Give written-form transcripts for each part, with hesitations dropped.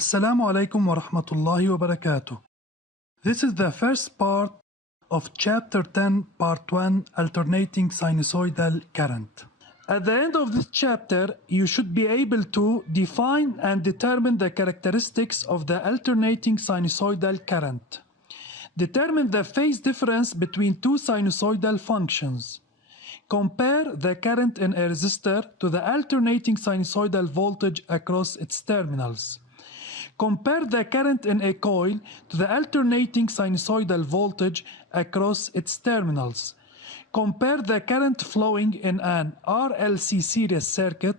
Assalamu alaikum wa rahmatullahi wa barakatuh. This is the first part of Chapter 10, Part 1, Alternating Sinusoidal Current. At the end of this chapter, you should be able to define and determine the characteristics of the alternating sinusoidal current. Determine the phase difference between two sinusoidal functions. Compare the current in a resistor to the alternating sinusoidal voltage across its terminals. Compare the current in a coil to the alternating sinusoidal voltage across its terminals. Compare the current flowing in an RLC series circuit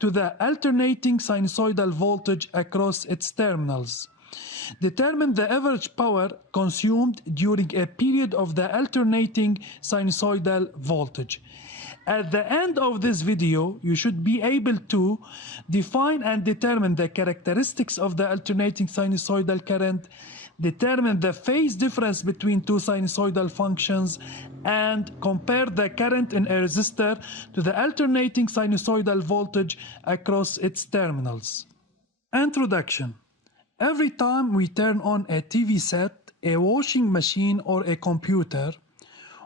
to the alternating sinusoidal voltage across its terminals. Determine the average power consumed during a period of the alternating sinusoidal voltage. At the end of this video, you should be able to define and determine the characteristics of the alternating sinusoidal current, determine the phase difference between two sinusoidal functions, and compare the current in a resistor to the alternating sinusoidal voltage across its terminals. Introduction. Every time we turn on a TV set, a washing machine, or a computer,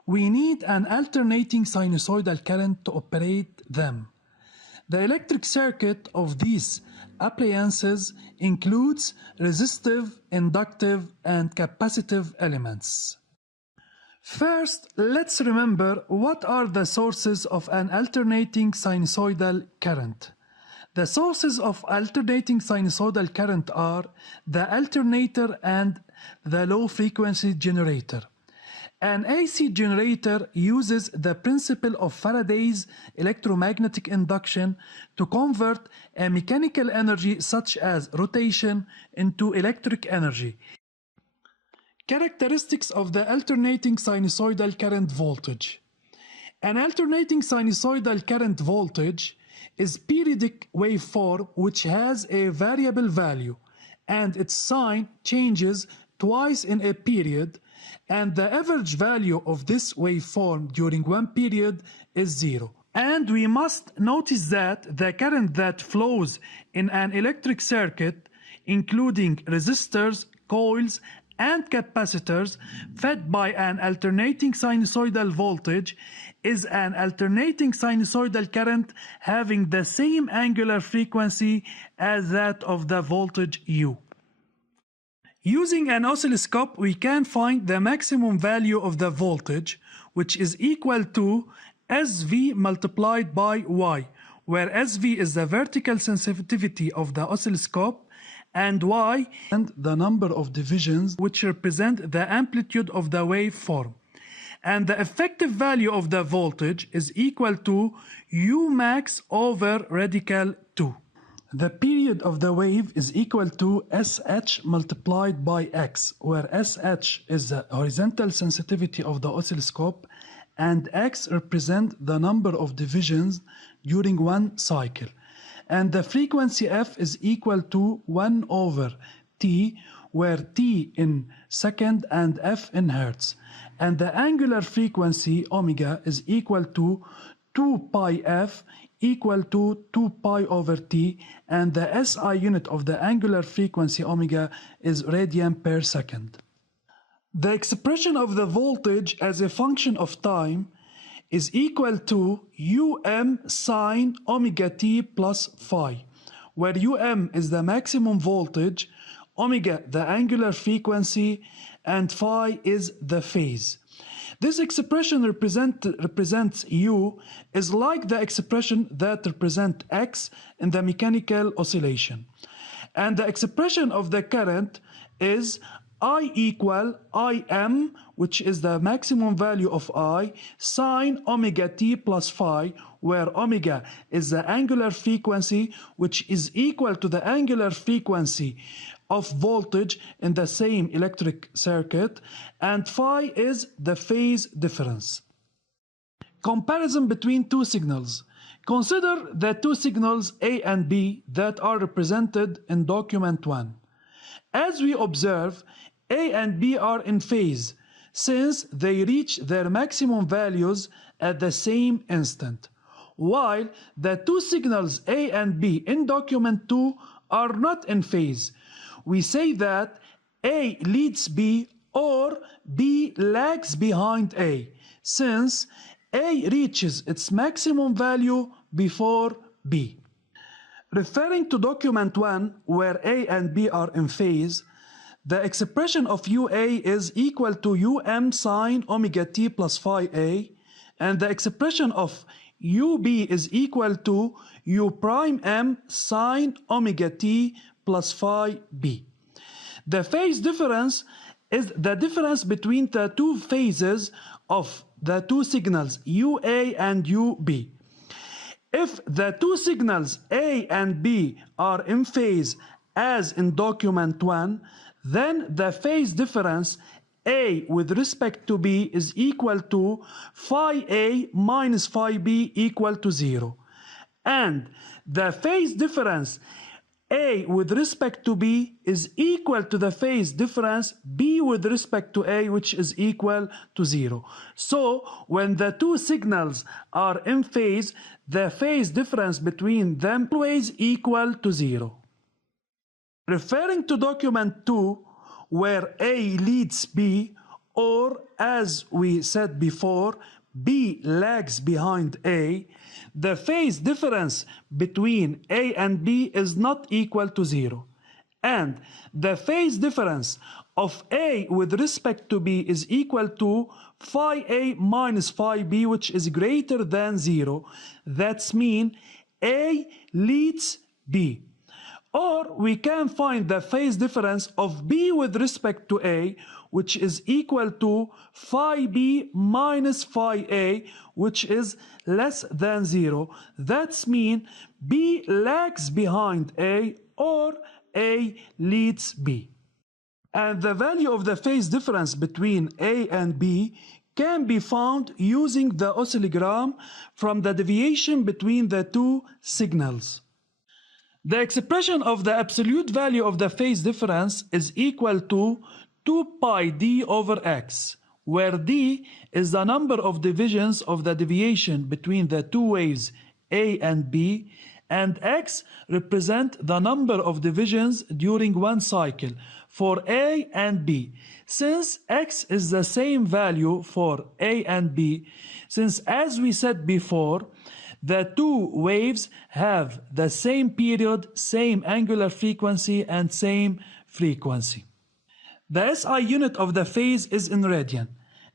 we need an alternating sinusoidal current to operate them. The electric circuit of these appliances includes resistive, inductive, and capacitive elements. First, let's remember what are the sources of an alternating sinusoidal current. The sources of alternating sinusoidal current are the alternator and the low-frequency generator. An AC generator uses the principle of Faraday's electromagnetic induction to convert a mechanical energy such as rotation into electric energy. Characteristics of the alternating sinusoidal current voltage. An alternating sinusoidal current voltage is periodic waveform which has a variable value, and its sign changes twice in a period, and the average value of this waveform during one period is 0. And we must notice that the current that flows in an electric circuit, including resistors, coils, and capacitors fed by an alternating sinusoidal voltage, is an alternating sinusoidal current having the same angular frequency as that of the voltage U. Using an oscilloscope, we can find the maximum value of the voltage, which is equal to SV multiplied by Y, where SV is the vertical sensitivity of the oscilloscope, and Y and the number of divisions which represent the amplitude of the waveform. And the effective value of the voltage is equal to U max over radical 2. The period of the wave is equal to SH multiplied by X, where SH is the horizontal sensitivity of the oscilloscope and X represents the number of divisions during one cycle. And the frequency F is equal to 1 over T, where T in second and F in hertz. And the angular frequency omega is equal to 2 pi F equal to 2 pi over T, and the SI unit of the angular frequency omega is radian per second. The expression of the voltage as a function of time is equal to UM sine omega t plus phi, where UM is the maximum voltage, omega the angular frequency, and phi is the phase. This expression represents U is like the expression that represents X in the mechanical oscillation. And the expression of the current is I equal Im, which is the maximum value of I, sine omega t plus phi, where omega is the angular frequency, which is equal to the angular frequency of voltage in the same electric circuit, and phi is the phase difference. Comparison between two signals. Consider the two signals A and B that are represented in document 1. As we observe, A and B are in phase, since they reach their maximum values at the same instant, while the two signals A and B in document 2 are not in phase. We say that A leads B or B lags behind A, since A reaches its maximum value before B. Referring to document 1, where A and B are in phase, the expression of UA is equal to UM sine omega t plus phi A, and the expression of UB is equal to U prime M sine omega t plus phi B. The phase difference is the difference between the two phases of the two signals UA and UB. If the two signals A and B are in phase as in document 1, then the phase difference A with respect to B is equal to phi A minus phi B equal to 0. And the phase difference A with respect to B is equal to the phase difference B with respect to A, which is equal to 0. So when the two signals are in phase, the phase difference between them is always equal to 0. Referring to document 2, where A leads B, or as we said before, B lags behind A, the phase difference between A and B is not equal to 0. And the phase difference of A with respect to B is equal to phi A minus phi B, which is greater than 0. That's mean A leads B. Or we can find the phase difference of B with respect to A, which is equal to phi B minus phi A, which is less than 0. That's mean B lags behind A or A leads B. And the value of the phase difference between A and B can be found using the oscillogram from the deviation between the two signals. The expression of the absolute value of the phase difference is equal to 2 pi d over x, where d is the number of divisions of the deviation between the two waves A and B, and x represent the number of divisions during one cycle for A and B. Since x is the same value for A and B, since as we said before, the two waves have the same period, same angular frequency, and same frequency. The SI unit of the phase is in radian.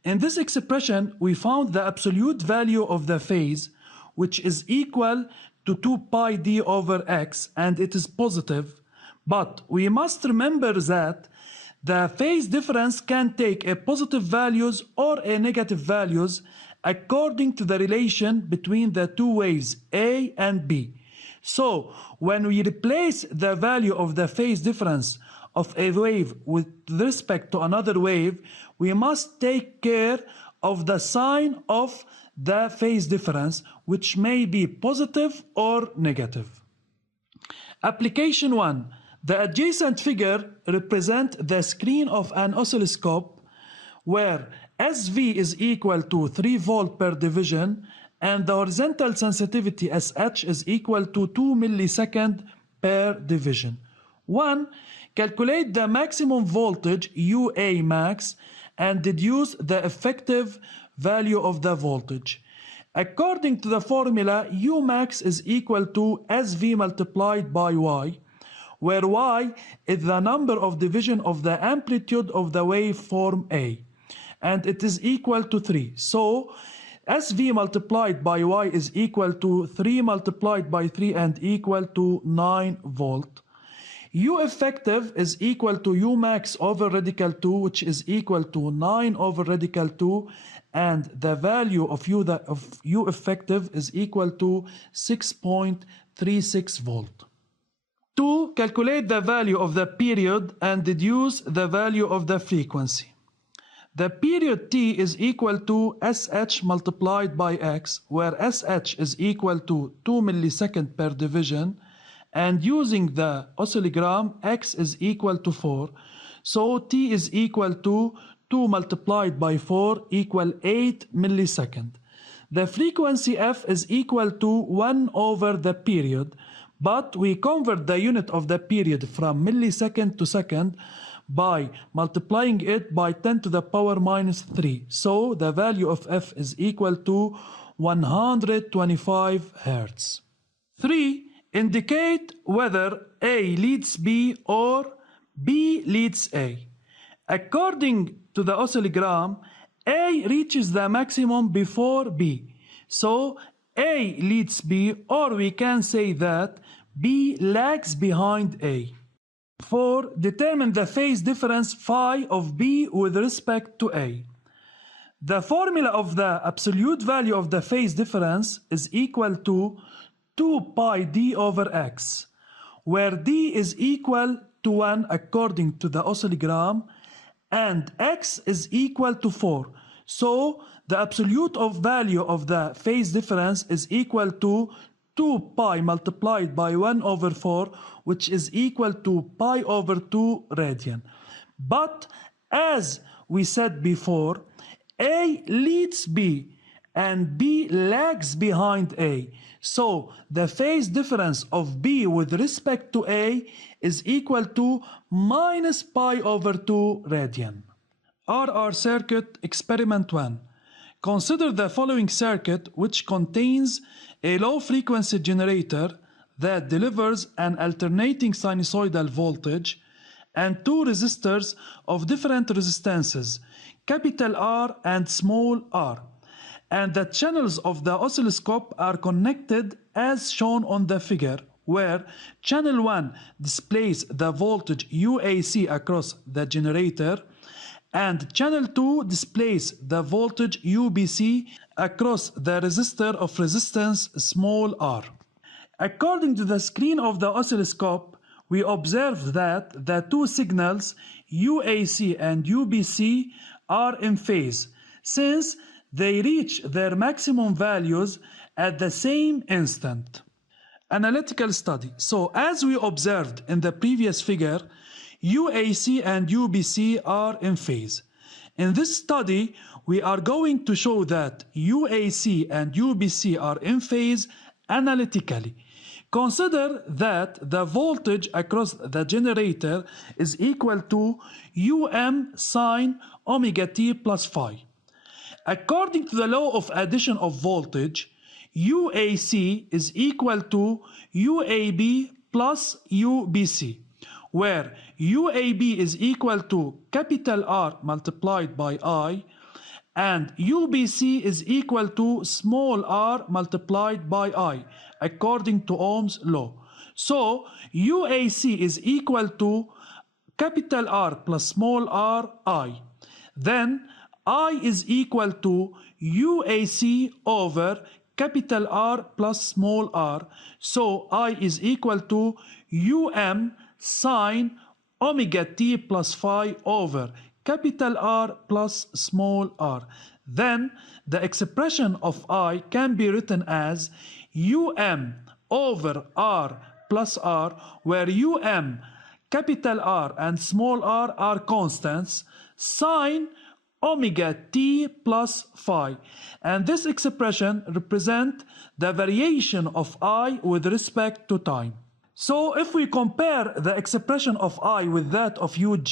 In this expression, we found the absolute value of the phase, which is equal to 2 pi d over x, and it is positive. But we must remember that the phase difference can take a positive values or a negative values according to the relation between the two waves A and B. So when we replace the value of the phase difference of a wave with respect to another wave, we must take care of the sign of the phase difference, which may be positive or negative. Application 1. The adjacent figure represents the screen of an oscilloscope where SV is equal to 3 volt per division and the horizontal sensitivity SH is equal to 2 millisecond per division. 1. Calculate the maximum voltage UA max and deduce the effective value of the voltage. According to the formula, U max is equal to SV multiplied by Y, where Y is the number of division of the amplitude of the waveform A, and it is equal to 3. So SV multiplied by Y is equal to 3 multiplied by 3 and equal to 9 volt. U effective is equal to U max over radical 2, which is equal to 9 over radical 2, and the value of U effective is equal to 6.36 volt. 2. Calculate the value of the period and deduce the value of the frequency. The period t is equal to SH multiplied by x, where SH is equal to 2 millisecond per division, and using the oscillogram, x is equal to 4, so t is equal to 2 multiplied by 4 equal 8 millisecond. The frequency f is equal to 1 over the period, But we convert the unit of the period from millisecond to second by multiplying it by 10 to the power minus 3. So the value of f is equal to 125 Hertz. 3. Indicate whether A leads B or B leads A. According to the oscillogram, A reaches the maximum before B. So A leads B, or we can say that B lags behind A. 4. Determine the phase difference phi of B with respect to A. The formula of the absolute value of the phase difference is equal to 2 pi d over x, where d is equal to 1 according to the oscillogram and x is equal to 4. So the absolute value of the phase difference is equal to 2 pi multiplied by 1 over 4, which is equal to pi over 2 radian. But as we said before, A leads B and B lags behind A. So the phase difference of B with respect to A is equal to minus pi over 2 radian. RR circuit experiment 1. Consider the following circuit, which contains a low-frequency generator that delivers an alternating sinusoidal voltage and two resistors of different resistances, capital R and small r. And the channels of the oscilloscope are connected as shown on the figure, where channel 1 displays the voltage UAC across the generator, and channel 2 displays the voltage UBC across the resistor of resistance small r. According to the screen of the oscilloscope, we observe that the two signals UAC and UBC are in phase, since they reach their maximum values at the same instant. Analytical study. So as we observed in the previous figure, UAC and UBC are in phase. In this study, we are going to show that UAC and UBC are in phase analytically. Consider that the voltage across the generator is equal to UM sine omega t plus phi. According to the law of addition of voltage, UAC is equal to UAB plus UBC, where UAB is equal to capital R multiplied by I, and UBC is equal to small r multiplied by I, according to Ohm's law. So UAC is equal to capital R plus small r I. Then I is equal to UAC over capital R plus small r. So I is equal to UM sine omega t plus phi over capital R plus small r. Then the expression of I can be written as UM over R plus R, where UM, capital R and small r are constants, sine omega t plus phi. And this expression represents the variation of I with respect to time. So if we compare the expression of I with that of UG,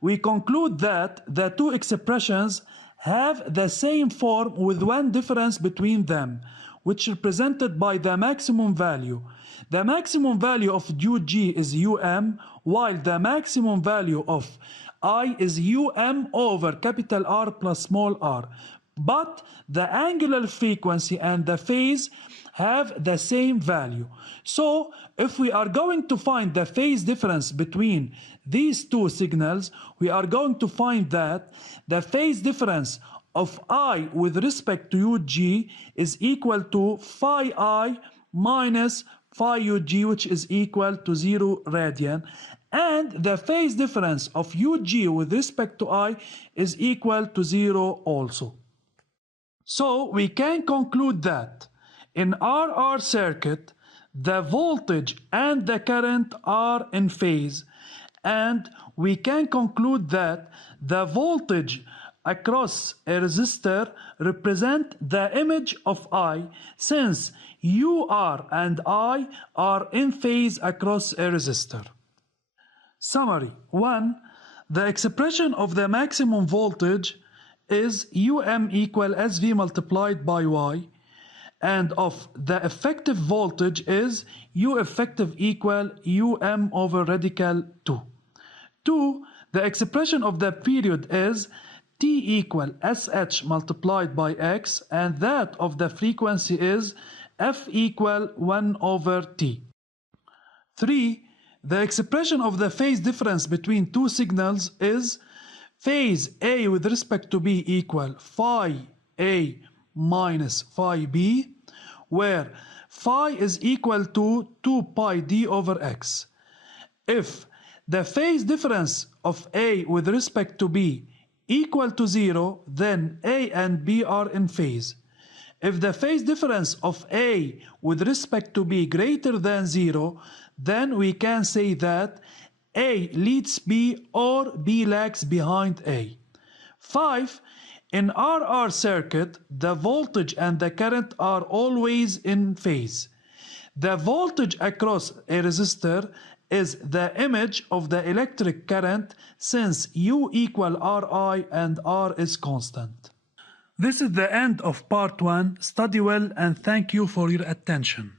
we conclude that the two expressions have the same form with one difference between them, which is represented by the maximum value. The maximum value of UG is UM, while the maximum value of I is UM over capital R plus small r. But the angular frequency and the phase have the same value. So if we are going to find the phase difference between these two signals, we are going to find that the phase difference of I with respect to UG is equal to phi I minus phi UG, which is equal to 0 radian, and the phase difference of UG with respect to I is equal to 0 also. So we can conclude that in RR circuit, the voltage and the current are in phase, and we can conclude that the voltage across a resistor represent the image of I, since UR and I are in phase across a resistor. Summary 1. The expression of the maximum voltage is UM equal SV multiplied by Y, and of the effective voltage is U effective equal UM over radical 2. 2. The expression of the period is T equal SH multiplied by X, and that of the frequency is F equal 1 over T. 3. The expression of the phase difference between two signals is phase A with respect to B equal phi A minus phi B, where phi is equal to 2 pi d over x. If the phase difference of A with respect to B equal to 0, then A and B are in phase. If the phase difference of A with respect to B greater than 0, then we can say that A leads B or B lags behind A. 5. In RR circuit, the voltage and the current are always in phase. The voltage across a resistor is the image of the electric current, since U equal Ri and R is constant. This is the end of part 1. Study well and thank you for your attention.